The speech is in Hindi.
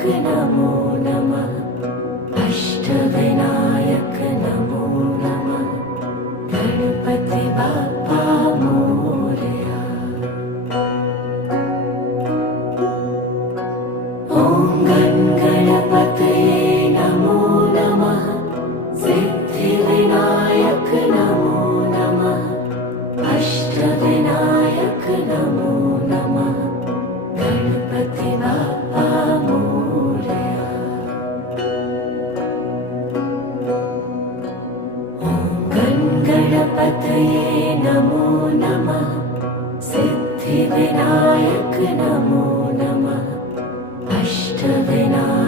विनायक नमो नमः। अष्टविनायक नमो नमः। गणपति बाप्पा मोरया। ॐ गणपतये नमो नमः। सिद्धिविनायक नमो नमः। अष्टविनायक नमो नमः। गणपति बाप्पा मोरया। ॐ गणपतये नमो नमः। सिद्धिविनायक नमो नमः। अष्टविनायक